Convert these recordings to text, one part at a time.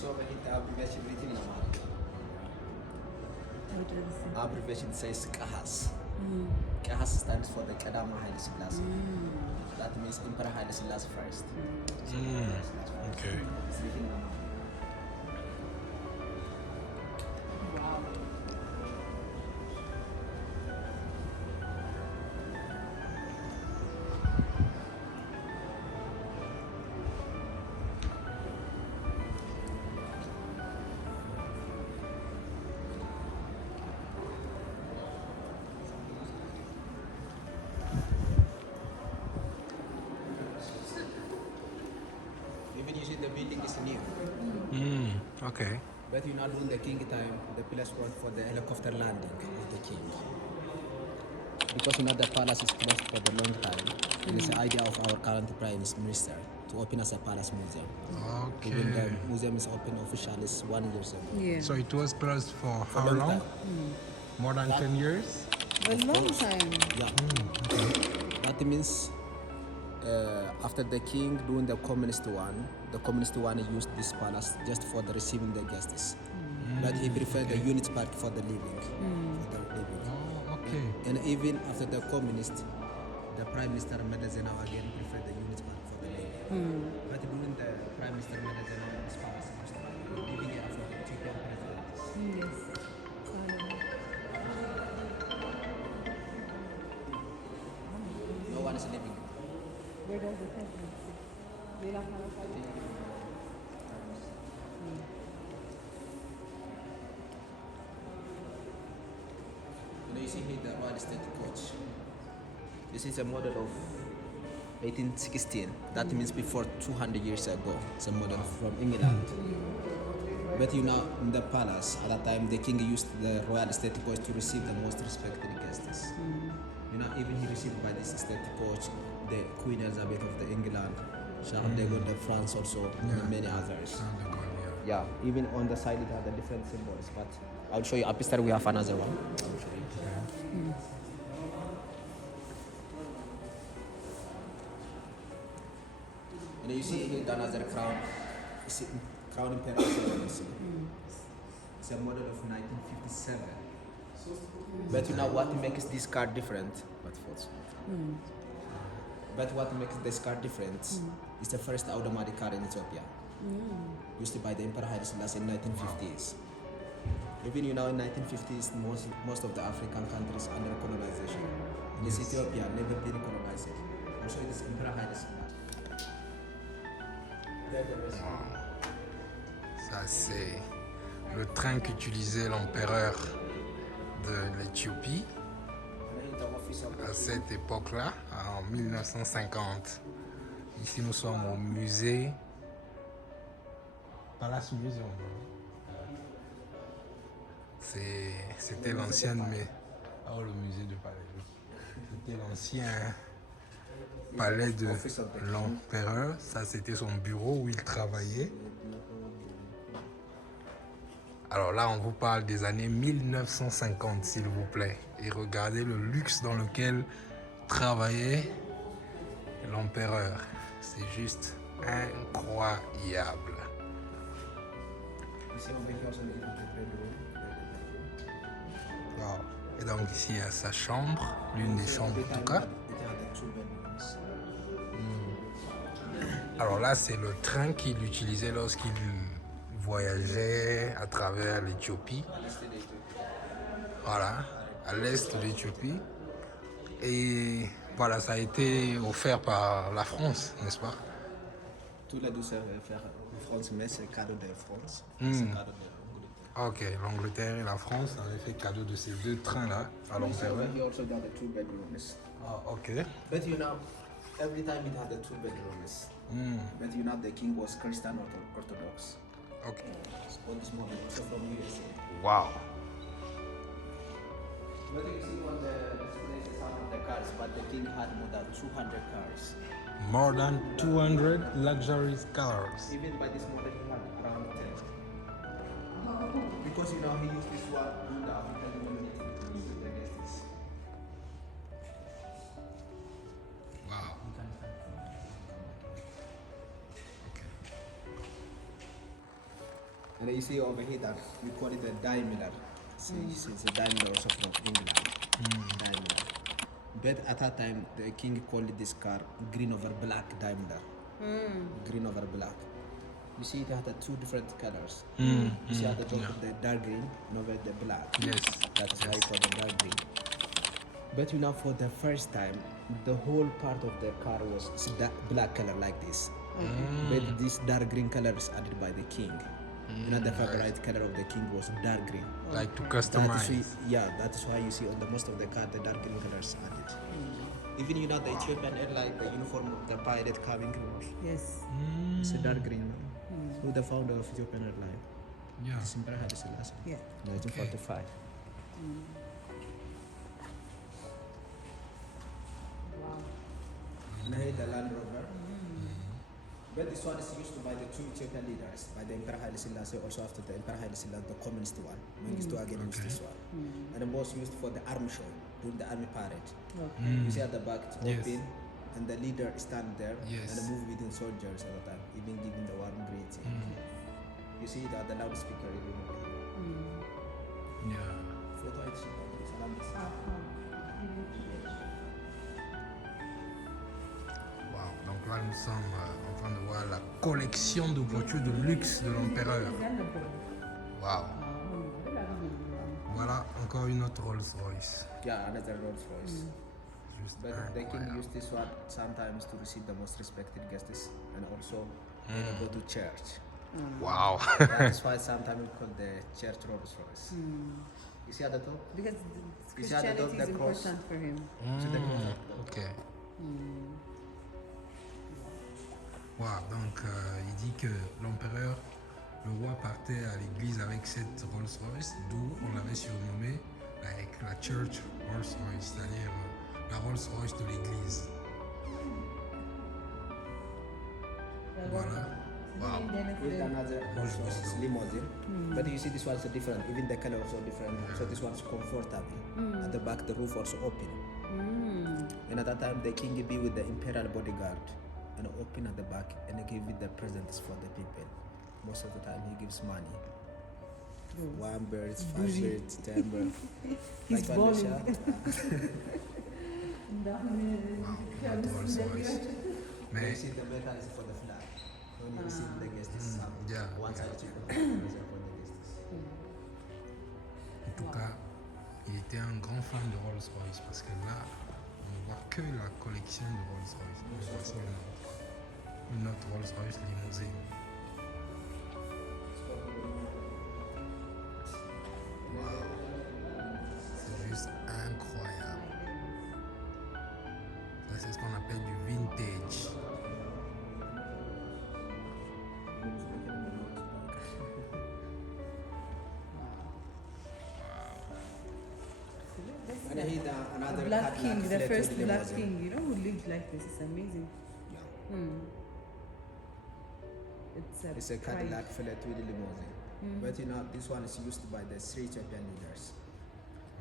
So when it abbreviation written in Amharic. What does it say? Abbreviation says Kahas. Kahas stands for the Kadama Haile Selassie. That means Emperor Haile Selassie first. So Okay. it's written in Amharic. Wow. Even you see the building is new. Okay. But you know, during the king time, the palace was for the helicopter landing of the king. Because you know the palace is closed for the long time. And it's the idea of our current prime minister to open as a palace museum. Even the Okay. museum is open officially 1 year ago. Yeah. So it was closed for For how long long? time. More than 10 years? A long time. Yeah. That means after the king doing the communist one used this palace just for the receiving the guests. But he preferred the unit park for the living. Oh, okay. And even after the communist, the prime minister Meles Zenawi again preferred the unit park for the living. But during the prime minister Meles Zenawi, this palace used to be living here for the Ethiopian president. Yes. No one is living. Where does the president sit? Leila Khalafali? You know, you see here the royal estate coach. This is a model of 1816. That means before 200 years ago. It's a model from England. But you know, in the palace, at that time, the king used the royal estate coach to receive the most respected guests. You know, even he received by this estate coach the Queen Elizabeth of the England, Charles de Gaulle of France also, and many others. Yeah, even on the side it has the different symbols, but I'll show you. Upstairs we have another one. I'll show you. And you see here another crown. You see, crown imperial ceremony. It's a model of 1957. But you know what makes this car different? But what makes this car different is the first automatic car in Ethiopia. Used by the Emperor Haile Selassie in 1950s. Even you know in 1950s, most of the African countries under colonization. This Ethiopia never been colonized. Also it is Emperor Haile Selassie. Ça, c'est le train qu'utilisait l'empereur de l'Éthiopie à cette époque-là, en 1950. Ici, nous sommes au musée Palace Museum. C'était l'ancienne, mais le musée de Palais. C'était l'ancien palais de l'empereur. Ça, c'était son bureau où il travaillait. Alors là, on vous parle des années 1950, s'il vous plaît. Et regardez le luxe dans lequel travaillait l'empereur. C'est juste incroyable. Wow. Et donc ici, il y a sa chambre, l'une des chambres en tout cas. Alors là, c'est le train qu'il utilisait lorsqu'il voyageait à travers l'Éthiopie. Voilà, à l'est de l'Éthiopie. Et voilà, ça a été offert par la France, n'est-ce pas? Tous les deux c'est offert en France, mais c'est cadeau de France. C'est cadeau de l'Angleterre. Ok, l'Angleterre et la France avaient fait cadeau de ces deux trains-là à l'empereur. He also got the 2 bedrooms. Ah, ok. But you know, every time it had the 2 bedrooms. But you know, the king was Christian Orthodox. Ok. On this model, also from USA. Wow. But you see on the places out of the cars, but the king had more than 200 cars. More than 200 luxury cars. Even by this model, he had around 10. Because you know, he used this one in the African community to meet with the guests. Wow. And then you see over here that we call it a dye miller. See, it's a dye miller also from England. Dye miller. But at that time, the king called this car green over black dye miller. Green over black. You see, it had the two different colors. You see at the top of the dark green and over the black. Yes. That is why it's called the dark green. But you know, for the first time, the whole part of the car was black color like this. But this dark green color is added by the king. You know, the favorite color of the king was dark green. Like to That customize. is that is why you see on the most of the car the dark green colors added. Even you know the Ethiopian airline, the uniform of the pilot cabin crew, Yes. it's a dark green. Who the founder of Ethiopian airline? Yeah. It's Emperor Haile Selassie. Yeah. 1945. Wow. And here the Land Rover. But this one is used by the two Ethiopian leaders, by the Emperor Haile Selassie, also after the Emperor Haile Selassie, the communist one. Mengistu again used this one. And the most used for the army show, during the army parade. You see at the back, it's Yes. open, and the leader stand there, Yes. and move within soldiers at the time, even giving the warm greeting. You see that the loudspeaker even over here. Yeah. Photo it's around this. Wow. Donc là, nous sommes en train de voir la collection de voitures de luxe de l'empereur. Wow. Voilà encore une autre Rolls Royce. Yeah, another Rolls Royce. Juste But the king incroyable. used this one sometimes to receive the most respected guests and also when you go to church. Wow. That's why sometimes we call the church Rolls Royce. You see at the top? Because You see at the top Christianity the is cross? important for him. See the cross at the top? Ok. Wow, donc il dit que l'empereur, le roi partait à l'église avec cette Rolls Royce, d'où on l'avait surnommé la Church Rolls Royce, c'est-à-dire la Rolls Royce de l'église. Voilà. Wow. With another Rolls Royce it's limousine. But you see this one's different, even the color also different. So this one's comfortable. At the back the roof also open. And at that time the king be with the imperial bodyguard and open at the back and give it the presents for the people. Most of the time he gives money. 1 bird, 5 birds, 10 birds. He's Like balling. Balisha. Notre Rolls Royce. You Mais see the metal is for the flag. When you receive the guests, yeah, one side to for the guests. en tout cas, il était un grand fan de Rolls Royce parce que là, on ne voit que la collection de Rolls Royce. Donc, voici une autre Rolls Royce limousine. C'est juste incroyable. Ça, c'est ce qu'on appelle du vintage. And here the, another Black Cadillac King, the flat first with Black limousine. King. You know who lived like this? It's amazing. Yeah. It's a pride. Cadillac flat with limousine. But you know, this one is used by the three Ethiopian leaders.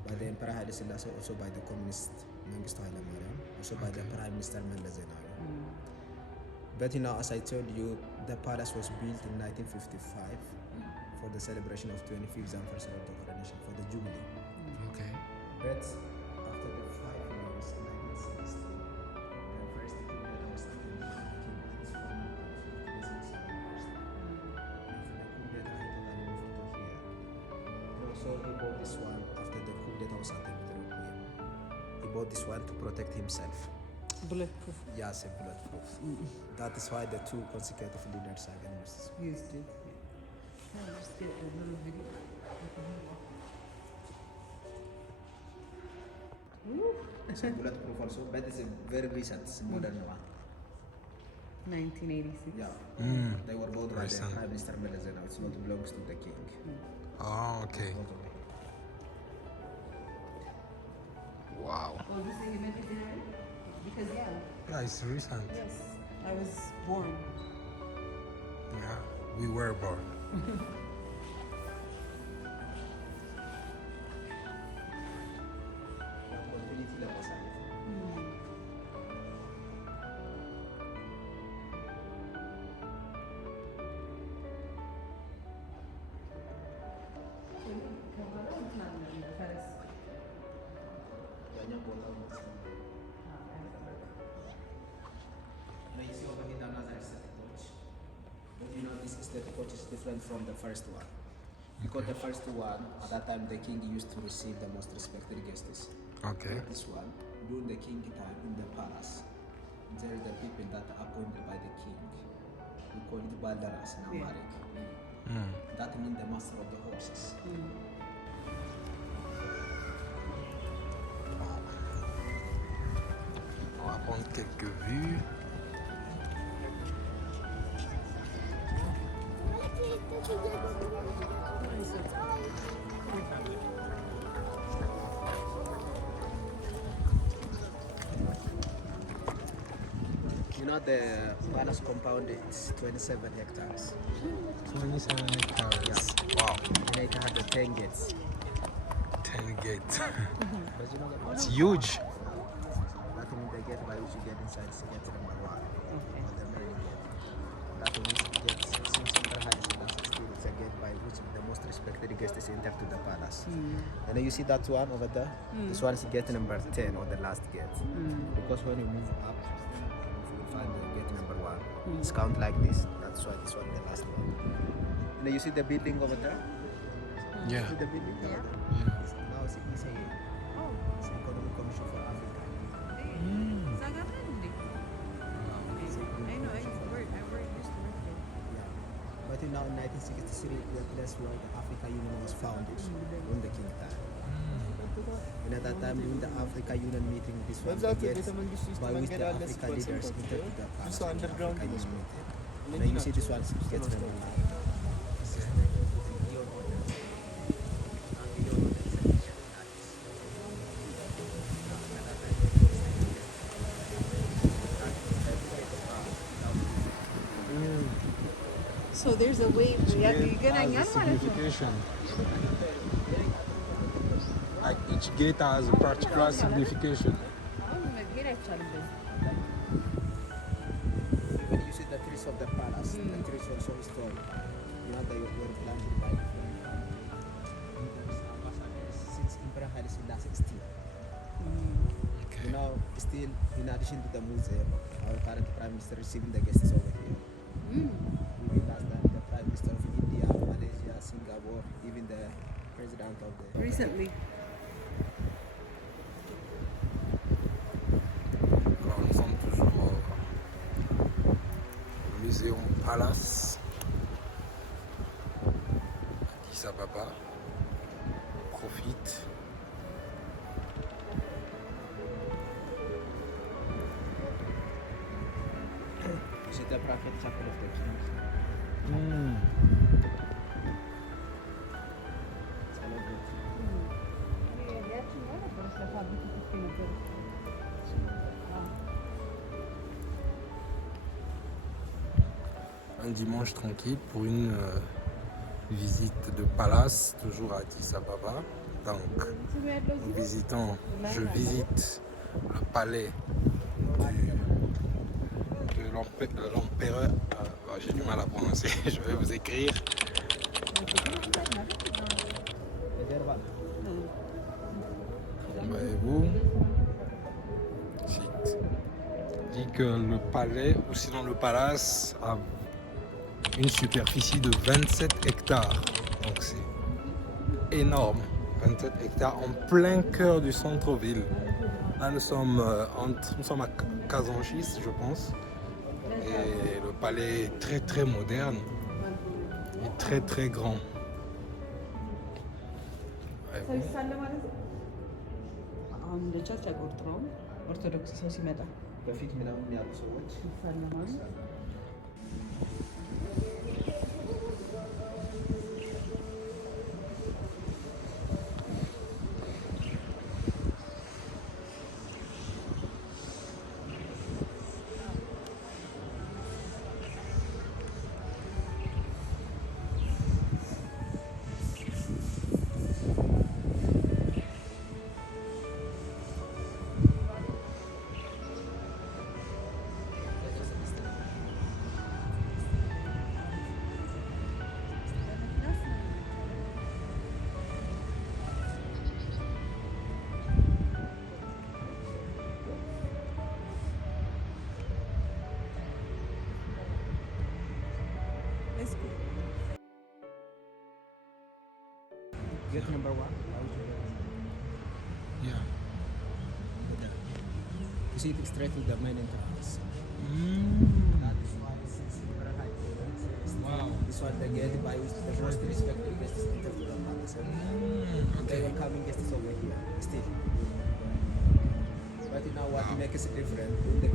By the Emperor Haile Selassie, also by the communist Mengistu Haile Mariam, also by the Prime Minister Meles Zenawi. But you know, as I told you, the palace was built in 1955 for the celebration of 25th anniversary of the coronation, for the Jubilee. Ok. But after the 5 years, in 1960, the first king that was attending the king his former business after the coup d'etat, he totally moved to here. And also he bought this one after the coup d'etat was attempted on him. He bought this one to protect himself. Bulletproof. Yes, a bulletproof. That is why the two consecutive leaders are against. Used it. Yeah, just get a little video. It's a bulletproof also, but it's a very recent, it's a modern one. 1986. Yeah. They were bought by the Recent. Prime Minister Meles Zenawi. It's not belongs to the king. Ah, ok. Wow. Oh, this is Humanity Day? Because, yeah, Yeah, it's recent. yes, I was born. Yeah, we were born. Now you see over here another aesthetic coach. But you know this aesthetic coach is different from the first one. Because the first one, at that time the king used to receive the most respected guests. Okay. This one, during the king time in the palace, there are the people that are appointed by the king. We call it Baldaras in Amharic. That means the master of the horses. On va prendre quelques vues. You know the palace compound is 27 hectares. 27 hectares. Wow. And it has the 10 gates. 10 gates. But you know the It's huge. that means the gate by which you get inside is gate number 1. Okay. Or the main gate. That means gate since it's a gate by which the most respected guests enter to the palace. And then you see that one over there? This one is gate number 10 or the last gate. Because when you move up, you will find the gate number 1. It's count like this. That's why this one is the last one. And then you see the building over there? Yeah. See the building over there? Yeah. Now it's ECA. Oh, It's Economic Commission for Africa. Zagabindi. I know, I used to work there. Yeah. But now in 1963, the place where the Africa Union was founded during the King time. And at that time, during the Africa Union meeting, this was the gate by which the Africa leaders entered to the palace of the Africa Union meeting. Now you see this one gets number 9. So there's a way It you're gonna has a signification. Like each gate has a particular signification. When you see the trees of the palace, the trees are so strong. You know, they were planted by ambassadors since Emperor Haile Selassie still. You know, still in addition to the museum, our current Prime Minister receiving the guests over here. Even last time, the Prime Minister of India, Malaysia, Singapore, even the President of the... Recently. Alors, nous sommes toujours au Muséum Palace, Addis Ababa. Profite. You see the private chapel of the king. It's all over. Un dimanche tranquille pour une visite de palace, toujours à Addis Ababa. Donc, je visite le palais de l'empereur. J'ai du mal à prononcer, je vais vous écrire. Voyez-vous, dit que le palais, ou sinon le palace, a une superficie de 27 hectares. Donc c'est énorme. 27 hectares en plein cœur du centre-ville. Là nous sommes à Kazanchis, je pense. Et le palais est très très moderne et très très grand. እንደ ቸርች አይቆጥረውም። ኦርቶዶክስ ሰው ሲመጣ በፊት ምናምን ያሉ ሰዎች ይሳለማሉ። Gate number 1. Yeah. You see it straight to the main entrance. That is why it's very high. Wow. This one the gate by which the most respected guests enter to the palace. The Okay. incoming guests over here. Still. But now what makes it different in the